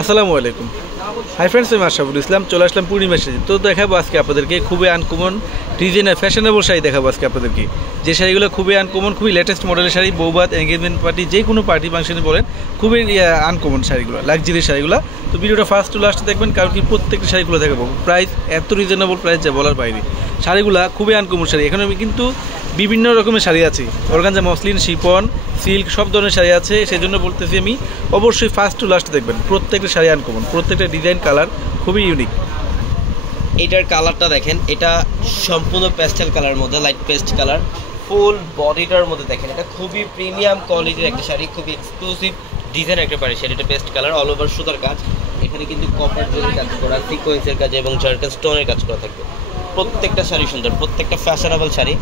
আসসালামু আলাইকুম। Hi friends, আমি আশরাফুল ইসলাম চলে আসলাম পূর্ণিমা শাড়ি। তো দেখাবো আজকে আপনাদেরকে খুবই আনকমন ডিজাইনের ফ্যাশনেবল শাড়ি দেখাবো আজকে আপনাদেরকে। যে শাড়িগুলো খুবই আনকমন, খুবই লেটেস্ট মডেলের শাড়ি, বৌভাত, এনগেজমেন্ট পার্টি, যে কোনো পার্টি ফাংশনে বলেন, খুবই আনকমন শাড়িগুলো, লাক্সারি শাড়িগুলো। তো ভিডিওটা ফার্স্ট টু লাস্ট দেখবেন, কারণ কি প্রত্যেকটা শাড়িগুলো দেখাবো। প্রাইস এত রিজনেবল প্রাইস যা বলার বাইরে। শাড়িগুলো খুবই আনকমন শাড়ি। এখানে কিন্তু বিভিন্ন রকমের শাড়ি আছে, অর্গানজা, মসলিন, শিফন, সিল্ক, সব ধরনের শাড়ি আছে। সেই জন্য বলতেছি আমি অবশ্যই ফার্স্ট টু লাস্ট দেখবেন। প্রত্যেকটা শাড়ি আনকমন, প্রত্যেকটা ডিজাইন কালার খুবই ইউনিক। এটার কালারটা দেখেন, এটা সম্পূর্ণ পেস্টেল কালারের মধ্যে, লাইট পেস্ট কালার, ফুল বডিটার মধ্যে দেখেন। এটা খুবই প্রিমিয়াম কোয়ালিটির একটা শাড়ি, খুবই এক্সক্লুসিভ ডিজাইন একটা পারে শাড়ি। এটা পেস্ট কালার, অল ওভার সুতার কাজ, এখানে কিন্তু কপার জরির কাজ করা, সিকোয়েন্সের কাজ এবং জারকান স্টোনের কাজ করা থাকবে। প্রত্যেকটা শাড়ি সুন্দর, প্রত্যেকটা ফ্যাশনেবল শাড়ি।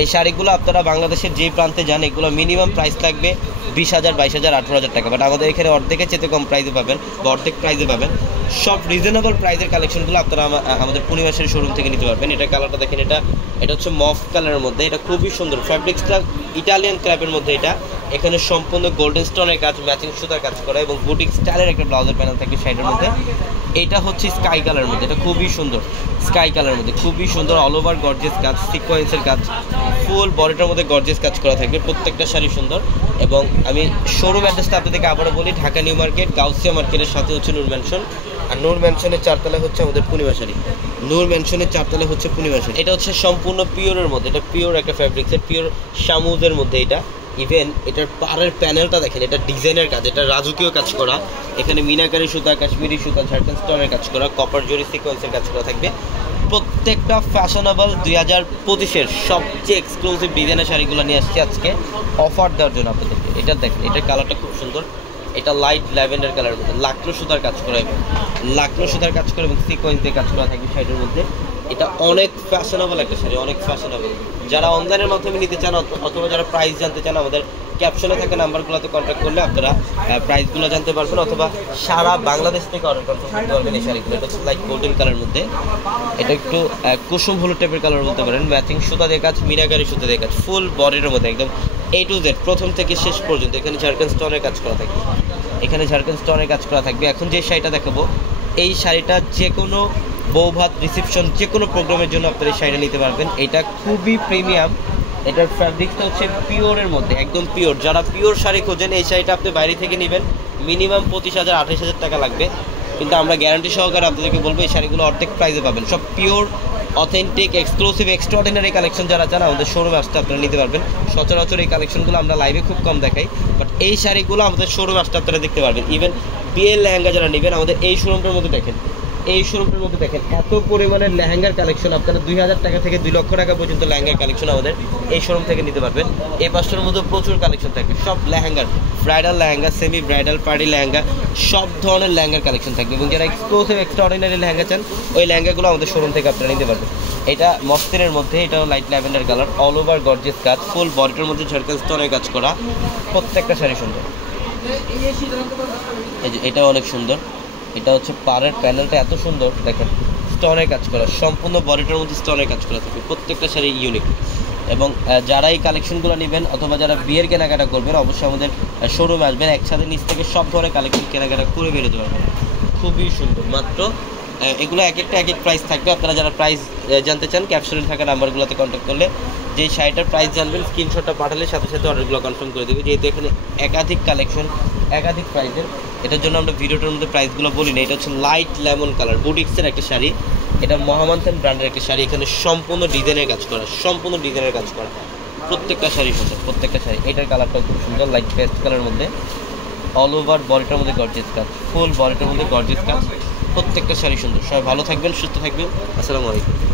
এই শাড়িগুলো আপনারা বাংলাদেশের যে প্রান্তে যান, এগুলো মিনিমাম প্রাইস লাগবে 20,000, 22,000, 18,000 টাকা। বাট আমাদের এখানে অর্ধেকের চেয়ে কম প্রাইসে পাবেন বা অর্ধেক প্রাইসে পাবেন। সব রিজনেবল প্রাইসের কালেকশনগুলো আপনারা আমাদের পূর্ণিমা শাড়ি শোরুম থেকে নিতে পারবেন। এটা কালারটা দেখেন, এটা হচ্ছে মফ কালারের মধ্যে। এটা খুবই সুন্দর, ফ্যাব্রিক্সটা ইটালিয়ান ক্র্যাপের মধ্যে। এটা এখানে সম্পূর্ণ গোল্ডেন স্টোনের কাজ, ম্যাচিং সুতার কাজ করা এবং বুটিক স্টাইলের একটা ব্লাউজের প্যানেল থাকে শাড়ির মধ্যে। এটা হচ্ছে স্কাই কালারের মধ্যে, এটা খুবই সুন্দর, স্কাই কালারের মধ্যে খুবই সুন্দর, অল ওভার গর্জিয়াস কাজ, সিকোয়েন্সের কাজ, ফুল বডিটার মধ্যে গর্জিয়াস কাজ করা থাকবে। প্রত্যেকটা শাড়ি সুন্দর। এবং আমি শোরুম অ্যাড্রেসটা আপনাদেরকে আবারও বলি, ঢাকা নিউ মার্কেট, গাউসিয়া মার্কেটের সাথে হচ্ছে নূর ম্যানশন। আর নূর ম্যানশনের 4 তলায় হচ্ছে আমাদের পূর্ণিমা শাড়ি। নূর ম্যানশনের 4 তলায় হচ্ছে পূর্ণিমা শাড়ি। এটা হচ্ছে সম্পূর্ণ পিওরের মধ্যে, এটা পিওর একটা ফ্যাব্রিক্সের, পিওর শামুজের মধ্যে। এটা ইভেন এটার পাড়ের প্যানেলটা দেখেন, এটা ডিজাইনের কাজ, এটা রাজকীয় কাজ করা। এখানে মিনাকারি সুতা, কাশ্মীরি সুতা, ঝাড়খান স্টোনের কাজ করা, কপার জরি সিকোয়েন্সের কাজ করা থাকবে। প্রত্যেকটা ফ্যাশনেবল 2025-এর সবচেয়ে এক্সক্লুসিভ ডিজাইনের শাড়িগুলো নিয়ে আসছি আজকে অফার দেওয়ার জন্য আপনাদেরকে। এটা দেখেন, এটার কালারটা খুব সুন্দর। এটা লাইট ল্যাভেন্ডার কালারের মধ্যে, লাকনো সুতার কাজ করা এবং লাকনো সুতার কাজ করা এবং সিকোয়েন্স দিয়ে কাজ করা থাকবে শাড়ির মধ্যে। এটা অনেক ফ্যাশনেবল একটা শাড়ি, অনেক ফ্যাশনেবল। যারা অনলাইনের মাধ্যমে নিতে চান অথবা যারা প্রাইস জানতে চান, আমাদের ক্যাপশনে থাকা নাম্বারগুলোতে কন্ট্যাক্ট করলে আপনারা প্রাইসগুলো জানতে পারবেন, অথবা সারা বাংলাদেশ থেকে অর্ডার কনফার্ম করতে পারবেন এই শাড়িগুলো। এটা হচ্ছে লাইট গোল্ডেন কালারের মধ্যে, এটা একটু কুসুম হলুদ টাইপের কালার বলতে পারেন। ম্যাচিং সুতা দিয়ে কাজ, মিনাকারি সুতা দিয়ে কাজ, ফুল বডির মধ্যে একদম A to Z প্রথম থেকে শেষ পর্যন্ত। এখানে ঝাড়খান স্টোনের কাজ করা থাকবে, এখানে ঝাড়খান স্টোনের কাজ করা থাকবে। এখন যে শাড়িটা দেখাবো, এই শাড়িটা যে কোনো বৌভাত, রিসেপশন, যে কোনো প্রোগ্রামের জন্য আপনারা এই শাড়িটা নিতে পারবেন। এটা খুবই প্রিমিয়াম। এটার ফ্যাব্রিকটা হচ্ছে পিওরের মধ্যে, একদম পিওর। যারা পিওর শাড়ি খোঁজেন, এই শাড়িটা আপনি বাইরে থেকে নেবেন মিনিমাম 25,000, 28,000 টাকা লাগবে। কিন্তু আমরা গ্যারান্টি সহকারে আপনাদেরকে বলবো, এই শাড়িগুলো অর্ধেক প্রাইসে পাবেন। সব pure, authentic, exclusive, extraordinary collection যারা চান, আমাদের শোরুমে আসতে আপনারা নিতে পারবেন। সচরাচর এই কালেকশনগুলো আমরা লাইভে খুব কম দেখাই, বাট এই শাড়িগুলো আমাদের শোরুমে আসতে আপনারা দেখতে পারবেন। ইভেন বিয়ের লেহেঙ্গা যারা নেবেন, আমাদের এই শোরুমটার মধ্যে দেখেন, এই শোরুমটার মধ্যে দেখেন এত পরিমাণের লেহেঙ্গার কালেকশন। আপনারা 2,000 টাকা থেকে 2 লক্ষ টাকা পর্যন্ত লেহেঙ্গার কালেকশন আমাদের এই শোরুম থেকে নিতে পারবেন। এই পাঁচটার মধ্যে প্রচুর কালেকশন থাকবে, সব লেহেঙ্গার, bridal lehenga, semi bridal, party lehenga, সব ধরনের লেহেঙ্গার কালেকশন থাকবে। এবং যারা এক্সক্লুসিভ, এক্সট্রাঅর্ডিনারি লেহেঙ্গা চান, ওই লেহেঙ্গাগুলো আমাদের শোরুম থেকে আপনারা নিতে পারবেন। এটা মস্তিনের মধ্যে, এটাও light lavender colour, all over gorgeous কাজ, ফুল বডিটার মধ্যে ঝাড়খান স্টোনের কাজ করা। প্রত্যেকটা শাড়ি সুন্দর। এই যে এটাও অনেক সুন্দর। এটা হচ্ছে পাড়ের প্যানেলটা এত সুন্দর দেখেন, স্টোনের কাজ করা, সম্পূর্ণ বডিটার মধ্যে স্টোনের কাজ করা থাকে। প্রত্যেকটা শাড়ি ইউনিক। এবং যারা এই কালেকশনগুলো নেবেন অথবা যারা বিয়ের কেনাকাটা করবেন, অবশ্যই আমাদের শোরুমে আসবেন। একসাথে নিচ থেকে সব ধরনের কালেকশন কেনাকাটা করে বেরোতে পারবেন। খুবই সুন্দর। মাত্র এগুলো এক একটা এক এক প্রাইস থাকবে। আপনারা যারা প্রাইস জানতে চান, ক্যাপশনে থাকা নাম্বারগুলোতে কন্ট্যাক্ট করলে যেই শাড়িটার প্রাইস জানবেন, স্ক্রিনশটটা পাঠালে সাথে সাথে অর্ডারগুলো কনফার্ম করে দেবে। যেহেতু এখানে একাধিক কালেকশন, একাধিক প্রাইসের, এটার জন্য আমরা ভিডিওটার মধ্যে প্রাইসগুলো বলি না। এটা হচ্ছে লাইট লেমন কালার, বুটিক্সের একটা শাড়ি। এটা মহামান্থান ব্র্যান্ডের একটা শাড়ি। এখানে সম্পূর্ণ ডিজাইনের কাজ করা, সম্পূর্ণ ডিজাইনের কাজ করা। প্রত্যেকটা শাড়ি সুন্দর, প্রত্যেকটা শাড়ি। এটার কালারটাও খুব সুন্দর, লাইট পেস্ট কালারের মধ্যে, অল ওভার বডিটার মধ্যে গর্জিয়াস কাজ, ফুল বডিটার মধ্যে গর্জিয়াস কাজ। প্রত্যেকটা শাড়ি সুন্দর। সবাই ভালো থাকবেন, সুস্থ থাকবেন। আসসালামু আলাইকুম।